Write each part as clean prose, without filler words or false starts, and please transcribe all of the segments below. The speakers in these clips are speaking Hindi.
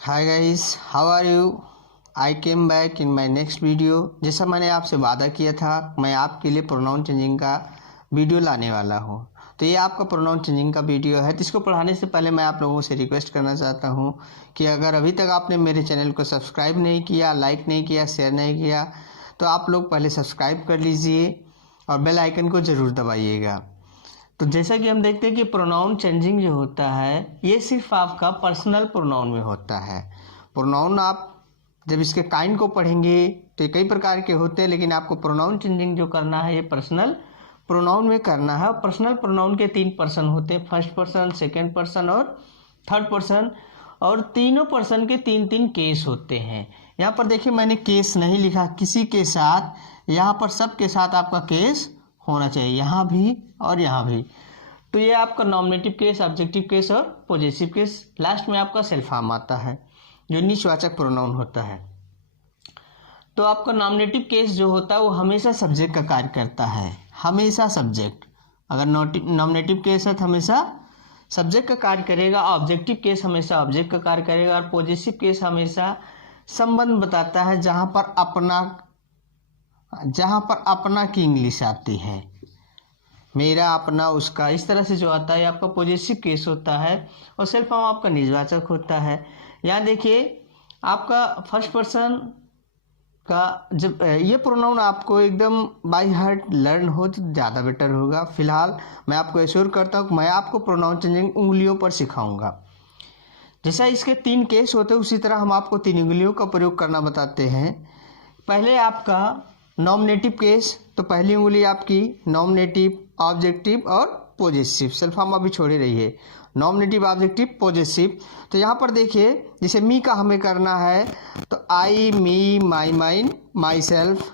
Hi guys, how are you. I came back in my next video. जैसा मैंने आपसे वादा किया था, मैं आपके लिए प्रोनाउन चेंजिंग का वीडियो लाने वाला हूँ। तो ये आपका प्रोनाउन चेंजिंग का वीडियो है। तो इसको पढ़ाने से पहले मैं आप लोगों से रिक्वेस्ट करना चाहता हूँ कि अगर अभी तक आपने मेरे चैनल को सब्सक्राइब नहीं किया, लाइक नहीं किया, शेयर नहीं किया, तो आप लोग पहले सब्सक्राइब कर लीजिए और बेल आइकन को ज़रूर दबाइएगा। तो जैसा कि हम देखते हैं कि प्रोनाउन चेंजिंग जो होता है ये सिर्फ आपका पर्सनल प्रोनाउन में होता है। प्रोनाउन आप जब इसके काइंड को पढ़ेंगे तो ये कई प्रकार के होते हैं, लेकिन आपको प्रोनाउन चेंजिंग जो करना है ये पर्सनल प्रोनाउन में करना है। और पर्सनल प्रोनाउन के 3 पर्सन होते हैं, फर्स्ट पर्सन, सेकेंड पर्सन और थर्ड पर्सन। और तीनों पर्सन के 3-3 केस होते हैं। यहाँ पर देखिए मैंने केस नहीं लिखा किसी के साथ, यहाँ पर सबके साथ आपका केस होना चाहिए, यहाँ भी और यहाँ भी। तो ये आपका नॉमिनेटिव केस, ऑब्जेक्टिव केस और पॉजेसिव केस। लास्ट में आपका सेल्फ फॉर्म आता है जो निजवाचक प्रोनाउन होता है। तो आपका नॉमिनेटिव केस जो होता है वो हमेशा सब्जेक्ट का कार्य करता है, हमेशा सब्जेक्ट। अगर नॉमिनेटिव केस है तो हमेशा सब्जेक्ट का कार्य करेगा, ऑब्जेक्टिव केस हमेशा ऑब्जेक्ट का कार्य करेगा, और पॉजेसिव केस हमेशा संबंध बताता है जहाँ पर अपना की इंग्लिश आती है, मेरा, अपना, उसका, इस तरह से जो आता है आपका पॉजेसिव केस होता है। और सेल्फ फॉर्म आपका निजवाचक होता है। यहाँ देखिए आपका फर्स्ट पर्सन का जब ये प्रोनाउन आपको एकदम बाय हार्ट लर्न हो तो ज़्यादा बेटर होगा। फिलहाल मैं आपको एश्योर करता हूँ कि मैं आपको प्रोनाउन चेंजिंग उंगलियों पर सिखाऊंगा। जैसा इसके 3 केस होते हैं उसी तरह हम आपको 3 उंगलियों का प्रयोग करना बताते हैं। पहले आपका नॉमिनेटिव केस, तो पहली उंगली आपकी नॉमिनेटिव, ऑब्जेक्टिव और पॉजेसिव। सेल्फ फॉर्म अभी छोड़े रहिए, नॉमिनेटिव, ऑब्जेक्टिव, पॉजेसिव। तो यहाँ पर देखिए जैसे मी का हमें करना है तो I, me, my, mine, myself,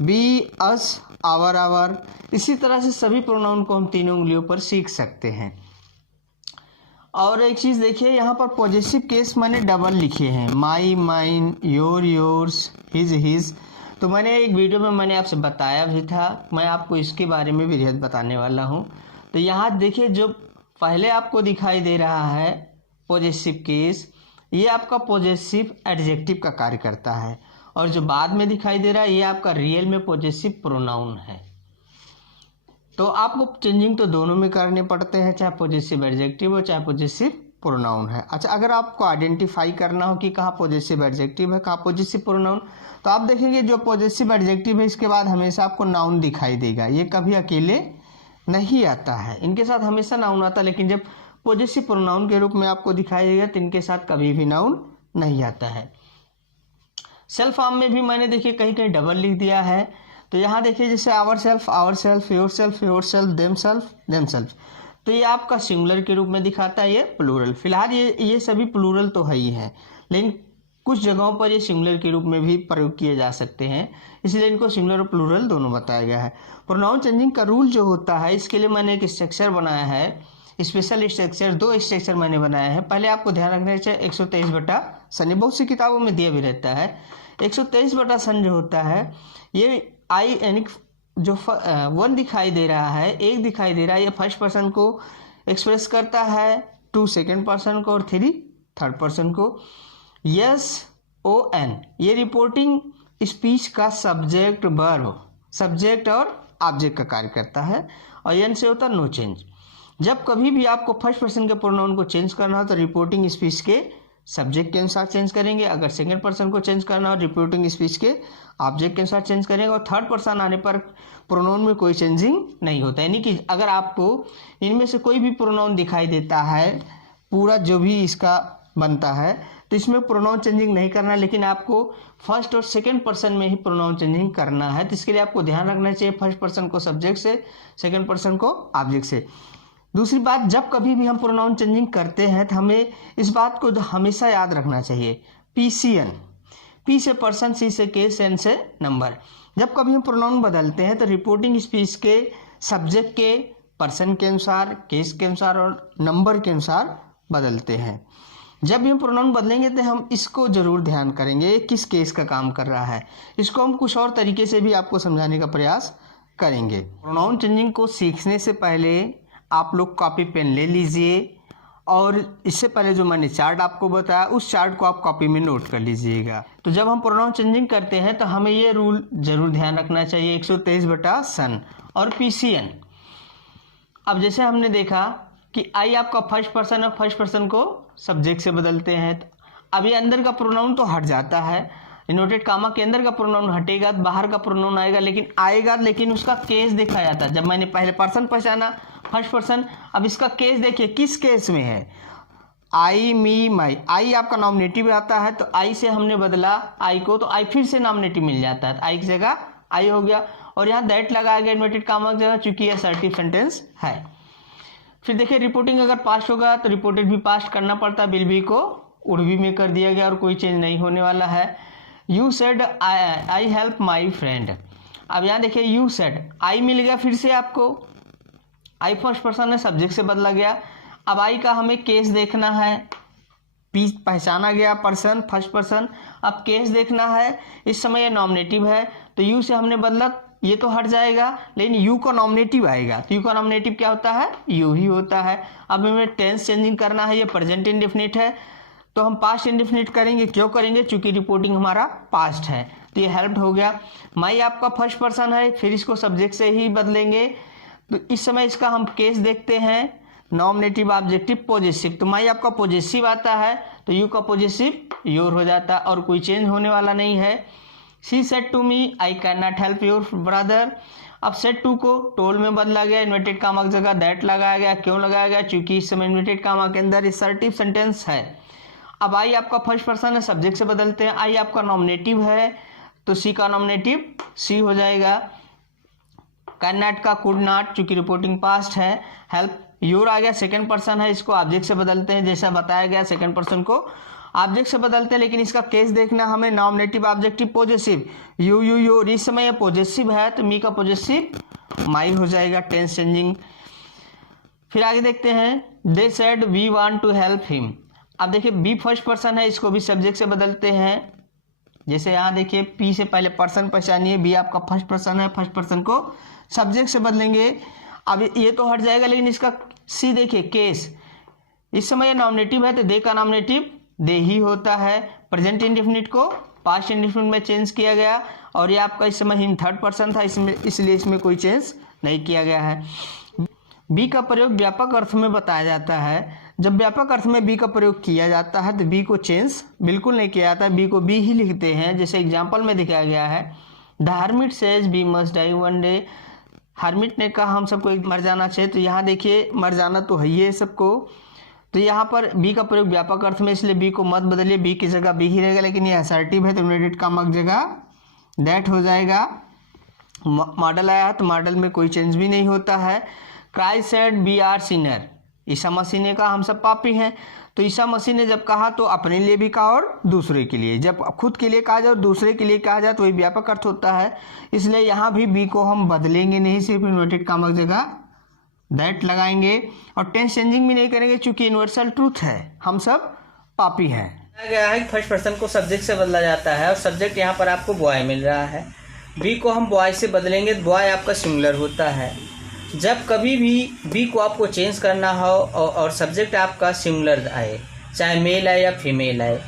we, us, our, our. इसी तरह से सभी प्रोनाउन को हम 3 उंगलियों पर सीख सकते हैं। और एक चीज़ देखिए यहाँ पर पॉजेसिव केस मैंने डबल लिखे हैं, my, mine, your, yours, his, his. तो मैंने एक वीडियो में मैंने आपसे बताया भी था, मैं आपको इसके बारे में भी रिहत बताने वाला हूँ। तो यहाँ देखिए जो पहले आपको दिखाई दे रहा है पॉजेसिव केस, ये आपका पॉजेसिव एडजेक्टिव का कार्य करता है, और जो बाद में दिखाई दे रहा है ये आपका रियल में पॉजेसिव प्रोनाउन है। तो आपको चेंजिंग तो दोनों में करने पड़ते हैं, चाहे पॉजेसिव एडजेक्टिव हो चाहे पॉजेसिव प्रोनाउन है। अच्छा, अगर आपको आइडेंटिफाई करना हो कि कहाँ पॉजेसिव एडजेक्टिव है, कहाँ पॉजेसिव प्रोनाउन, तो आप देखेंगे जो पॉजेसिव एडजेक्टिव है इसके बाद हमेशा आपको नाउन दिखाई देगा। ये कभी अकेले नहीं आता है, इनके साथ हमेशा नाउन आता है, लेकिन जब पॉजेसिव प्रोनाउन के रूप में आपको दिखाई देगा तो इनके साथ कभी भी नाउन नहीं आता है। सेल्फ फॉर्म में भी मैंने देखिए कहीं कहीं डबल लिख दिया है। तो यहाँ देखिए जैसे our self, your self, them self. तो ये आपका सिंगुलर के रूप में दिखाता है, ये प्लूरल। फिलहाल ये सभी प्लूरल तो है ही है, लेकिन कुछ जगहों पर ये सिंगुलर के रूप में भी प्रयोग किए जा सकते हैं, इसलिए इनको सिंगुलर और प्लूरल दोनों बताया गया है। प्रोनाउन चेंजिंग का रूल जो होता है इसके लिए मैंने एक स्ट्रक्चर बनाया है, स्पेशल स्ट्रक्चर, 2 स्ट्रक्चर मैंने बनाया है। पहले आपको ध्यान रखना चाहिए 123/सन, ये बहुत सी किताबों में दिया भी रहता है। 123/सन जो होता है ये आई यानी जो 1 दिखाई दे रहा है, 1 दिखाई दे रहा है, ये फर्स्ट पर्सन को एक्सप्रेस करता है, 2 सेकेंड पर्सन को और 3 थर्ड पर्सन को। यस, ओ, एन, ये रिपोर्टिंग स्पीच का सब्जेक्ट, वर्ब, सब्जेक्ट और ऑब्जेक्ट का कार्य करता है। और एन से होता है नो चेंज। जब कभी भी आपको फर्स्ट पर्सन के प्रोनाउन को चेंज करना हो तो रिपोर्टिंग स्पीच के सब्जेक्ट के अनुसार चेंज करेंगे। अगर सेकेंड पर्सन को चेंज करना हो रिपोर्टिंग स्पीच के ऑब्जेक्ट के अनुसार चेंज करेंगे। और थर्ड पर्सन आने पर प्रोनाउन में कोई चेंजिंग नहीं होता, यानी कि अगर आपको इनमें से कोई भी प्रोनाउन दिखाई देता है, पूरा जो भी इसका बनता है, तो इसमें प्रोनाउन चेंजिंग नहीं करना, लेकिन आपको फर्स्ट और सेकेंड पर्सन में ही प्रोनाउन चेंजिंग करना है। तो इसके लिए आपको ध्यान रखना चाहिए फर्स्ट पर्सन को सब्जेक्ट से, सेकेंड पर्सन को ऑब्जेक्ट से। दूसरी बात, जब कभी भी हम प्रोनाउन चेंजिंग करते हैं तो हमें इस बात को हमेशा याद रखना चाहिए, PCN, P से पर्सन, C से केस, N से नंबर। जब कभी हम प्रोनाउन बदलते हैं तो रिपोर्टिंग स्पीच के सब्जेक्ट के, पर्सन के अनुसार, केस के अनुसार और नंबर के अनुसार बदलते हैं। जब भी हम प्रोनाउन बदलेंगे तो हम इसको जरूर ध्यान करेंगे किस केस का काम कर रहा है। इसको हम कुछ और तरीके से भी आपको समझाने का प्रयास करेंगे। प्रोनाउन चेंजिंग को सीखने से पहले आप लोग कॉपी पेन ले लीजिए और इससे पहले जो मैंने चार्ट आपको बताया उस चार्ट को आप कॉपी में नोट कर लीजिएगा। तो जब हम प्रोनाउन चेंजिंग करते हैं तो हमें ये रूल जरूर ध्यान रखना चाहिए 123/सन और PCN। अब जैसे हमने देखा कि आई आपका फर्स्ट पर्सन और फर्स्ट पर्सन को सब्जेक्ट से बदलते हैं, तो अब ये अंदर का प्रोनाउन तो हट जाता है, इन्वर्टेड कामा के अंदर का प्रोनाउन हटेगा, बाहर का प्रोनाउन आएगा, लेकिन आएगा, लेकिन उसका केस देखा जाता है। जब मैंने पहले पर्सन पहचाना फर्स्ट पर्सन, अब इसका केस देखिए किस केस में है, आई, मी, माई। आई आपका नॉमिनेटिव आता है तो आई से हमने बदला आई को, तो आई फिर से नॉमिनेटिव मिल जाता है, आई की जगह आई हो गया, और यहाँ दैट लगाया गया इन्वर्टेड कामा की जगह, चूंकि यह असर्टिव सेंटेंस है। फिर देखिए रिपोर्टिंग अगर पास्ट होगा तो रिपोर्टेड भी पास्ट करना पड़ता है, विल बी को वुड बी में कर दिया गया और कोई चेंज नहीं होने वाला है। You said I help my friend. अब यहाँ देखिए यू सेड, आई मिल गया फिर से आपको, आई फर्स्ट पर्सन है, सब्जेक्ट से बदला गया। अब आई का हमें केस देखना है, पी पहचाना गया पर्सन फर्स्ट पर्सन, अब केस देखना है। इस समय ये नॉमिनेटिव है तो यू से हमने बदला, ये तो हट जाएगा, लेकिन यू का नॉमिनेटिव आएगा, तो यू का नॉमिनेटिव क्या होता है, यू ही होता है। अब हमें टेंस चेंजिंग करना है, ये प्रेजेंट इंडेफिनिट है तो हम पास्ट इंडेफिनिट करेंगे। क्यों करेंगे, चूंकि रिपोर्टिंग हमारा पास्ट है, तो ये हेल्प्ड हो गया। माई आपका फर्स्ट पर्सन है, फिर इसको सब्जेक्ट से ही बदलेंगे, तो इस समय इसका हम केस देखते हैं, नॉमिनेटिव ऑब्जेक्टिव पॉजिटिव, तो माई आपका पॉजिटिव आता है तो यू का पॉजिटिव योर हो जाता है और कोई चेंज होने वाला नहीं है। She said to me I cannot help your brother. अब सेड टू को टोल में बदला गया, इन्वर्टेड कामा की जगह दैट लगाया गया। क्यों लगाया गया, चूंकि इस समय इन्वर्टेड कामा के अंदर असर्टिव सेंटेंस है। अब आई आपका फर्स्ट पर्सन है, सब्जेक्ट से बदलते हैं, आई आपका नॉमिनेटिव है तो सी का नॉमिनेटिव सी हो जाएगा। कैन नॉट का कुड नॉट, चूंकि रिपोर्टिंग पास्ट है। हेल्प योर आ गया, सेकंड पर्सन है, इसको ऑब्जेक्ट से बदलते हैं, जैसा बताया गया सेकंड पर्सन को ऑब्जेक्ट से बदलते हैं, लेकिन इसका केस देखना हमें, nominative objective positive, you you your. इस समय ये पॉजिटिव है तो मी का पॉजिटिव माई हो जाएगा, टेंस चेंजिंग। फिर आगे देखते हैं, they said we want to help him. अब देखिए बी फर्स्ट पर्सन है, इसको भी सब्जेक्ट से बदलते हैं, जैसे यहाँ देखिए पी से पहले पर्सन पहचानिए, बी आपका फर्स्ट पर्सन है, फर्स्ट पर्सन को सब्जेक्ट से बदलेंगे। अब ये तो हट जाएगा, लेकिन इसका सी देखिए केस, इस समय ये नॉमिनेटिव है तो दे का नॉमिनेटिव दे ही होता है। प्रेजेंट इंडेफिनिट को पास्ट इंडेफिनिट में चेंज किया गया, और ये आपका इस समय हिम थर्ड पर्सन था, इसमें इसलिए इसमें कोई चेंज नहीं किया गया है। बी का प्रयोग व्यापक अर्थ में बताया जाता है। जब व्यापक अर्थ में बी का प्रयोग किया जाता है तो बी को चेंज बिल्कुल नहीं किया जाता, बी को बी ही लिखते हैं, जैसे एग्जाम्पल में दिखाया गया है। The hermit says we must die one day. Hermit ने कहा हम सबको एक मर जाना चाहिए, तो यहाँ देखिए मर जाना तो है ही सबको, तो यहाँ पर बी का प्रयोग व्यापक अर्थ में, इसलिए बी को मत बदलिए, बी की जगह बी ही रहेगा, लेकिन ये असर्टिव है तो इन्वर्टेड कामा की जगह दैट हो जाएगा। मॉडल आया तो मॉडल में कोई चेंज भी नहीं होता है। Christ said we are sinner. Isa Masih ने कहा हम सब पापी हैं, तो ईसा मसीह ने जब कहा तो अपने लिए भी कहा और दूसरे के लिए, जब खुद के लिए कहा जाए और दूसरे के लिए कहा जाए तो वही व्यापक अर्थ होता है। इसलिए यहाँ भी बी को हम बदलेंगे नहीं, सिर्फ इन्वर्टेड कामा की जगह दैट लगाएंगे, और टेंस चेंजिंग भी नहीं करेंगे, चूंकि यूनिवर्सल ट्रूथ है, हम सब पापी हैं। गया है फर्स्ट पर्सन को सब्जेक्ट से बदला जाता है, और सब्जेक्ट यहाँ पर आपको बॉय मिल रहा है। बी को हम बॉय से बदलेंगे, बॉय आपका सिंगुलर होता है। जब कभी भी बी को आपको चेंज करना हो और सब्जेक्ट आपका सिंगुलर आए, चाहे मेल आए या फीमेल आए,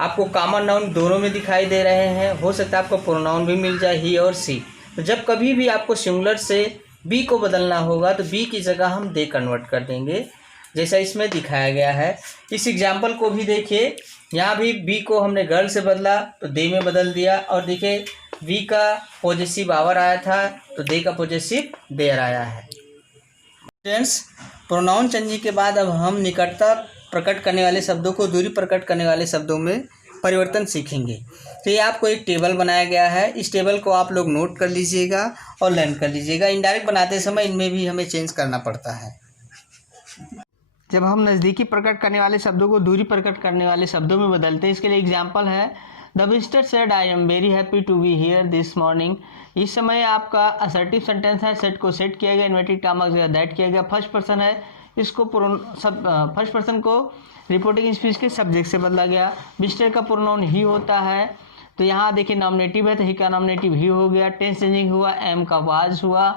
आपको कॉमन नाउन दोनों में दिखाई दे रहे हैं, हो सकता है आपको प्रोनाउन भी मिल जाए ही और सी। तो जब कभी भी आपको सिंगुलर से बी को बदलना होगा तो बी की जगह हम दे कन्वर्ट कर देंगे, जैसा इसमें दिखाया गया है। इस एग्जाम्पल को भी देखिए, यहाँ भी बी को हमने गर्ल से बदला तो दे में बदल दिया, और देखिए वी का पॉजिटिव आवर आया था तो दे का पॉजिटिव देयर आया है। स्टूडेंट्स, प्रोनाउन चेंजिंग के बाद अब हम निकटता प्रकट करने वाले शब्दों को दूरी प्रकट करने वाले शब्दों में परिवर्तन सीखेंगे। तो ये आपको एक टेबल बनाया गया है, इस टेबल को आप लोग नोट कर लीजिएगा और लर्न कर लीजिएगा। इनडायरेक्ट बनाते समय इनमें भी हमें चेंज करना पड़ता है। जब हम नज़दीकी प्रकट करने वाले शब्दों को दूरी प्रकट करने वाले शब्दों में बदलते हैं, इसके लिए एग्जाम्पल है, the visitor said I am very happy to be here this morning. इस समय आपका असर्टिव सेंटेंस है, सेट को सेट किया गया, इन्वर्टेड कामा की जगह दैट किया गया, फर्स्ट पर्सन है, इसको फर्स्ट पर्सन को रिपोर्टिंग स्पीच के सब्जेक्ट से बदला गया। विजिटर का प्रोनाउन ही होता है, तो यहाँ देखिए नॉमिनेटिव है तो ही का नॉमिनेटिव ही हो गया। टेंस चेंजिंग हुआ, एम का वाज हुआ।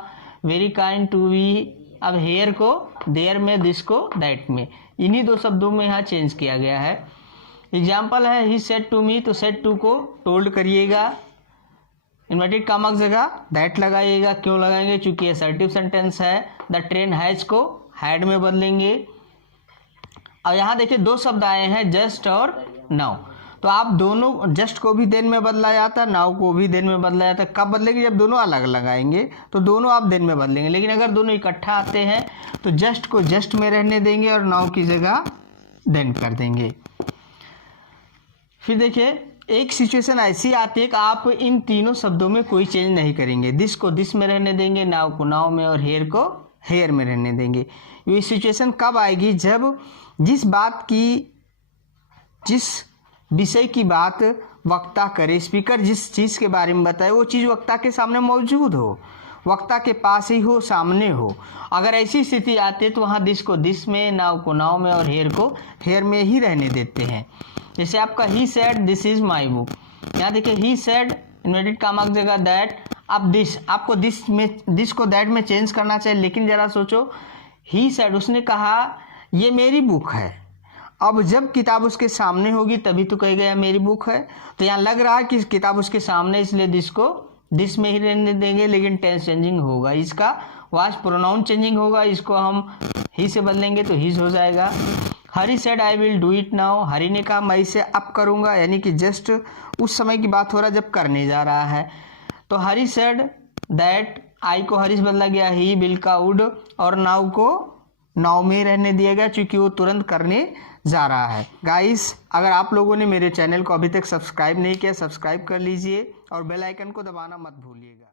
वेरी काइंड टू बी, अब हेयर को देयर में, दिस को दैट में, इन्हीं दो शब्दों में यहाँ चेंज किया गया है। एग्जाम्पल है ही सेड टू मी, तो सेड टू को टोल्ड करिएगा, इन्वर्टेड कामा की जगह दैट लगाइएगा। क्यों लगाएंगे? चूंकि असर्टिव सेंटेंस है। द ट्रेन हैज को हैड में बदलेंगे। और यहाँ देखिए दो शब्द आए हैं, जस्ट और नाउ, तो आप दोनों, जस्ट को भी देन में बदला जाता है, नाउ को भी देन में बदला जाता है। कब बदलेंगे? जब दोनों अलग लगाएंगे तो दोनों आप देन में बदलेंगे। लेकिन अगर दोनों इकट्ठा आते हैं तो जस्ट को जस्ट में रहने देंगे और नाउ की जगह देन कर देंगे। फिर देखिए एक सिचुएशन ऐसी आती है कि आप इन तीनों शब्दों में कोई चेंज नहीं करेंगे। दिस को दिस में रहने देंगे, नाउ को नाउ में और हेयर को हेयर में रहने देंगे। ये सिचुएशन कब आएगी? जब जिस विषय की बात वक्ता करे, स्पीकर जिस चीज़ के बारे में बताए वो चीज़ वक्ता के सामने मौजूद हो, वक्ता के पास ही हो, सामने हो। अगर ऐसी स्थिति आती है तो वहाँ दिस को दिस में, नाउ को नाउ में और हेयर को हेयर में ही रहने देते हैं। जैसे आपका he said this is my book, यहाँ देखिए ही सेड इन्वर्टेड कामा की जगह दैट। अब दिस, आपको दिस को दैट में चेंज करना चाहिए, लेकिन जरा सोचो, ही सेड उसने कहा ये मेरी बुक है। अब जब किताब उसके सामने होगी तभी तो कहेगा यह मेरी बुक है। तो यहाँ लग रहा है कि किताब उसके सामने, इसलिए दिस को दिस में ही रहने देंगे, लेकिन टेंस चेंजिंग होगा, इसका वाज प्रोनाउन चेंजिंग होगा। इसको हम ही से बदलेंगे तो हिज हो जाएगा। Hari said I will do it now, Hari ने कहा मैं इसे अब करूँगा, यानी कि जस्ट उस समय की बात हो रहा है जब करने जा रहा है। तो हरी सेड दैट, आई को हरी से बदला गया, ही विल का वुड, और नाउ को नाउ में रहने दिया गया क्योंकि वो तुरंत करने जा रहा है। गाइस, अगर आप लोगों ने मेरे चैनल को अभी तक सब्सक्राइब नहीं किया, सब्सक्राइब कर लीजिए और बेल आइकन को दबाना मत भूलिएगा।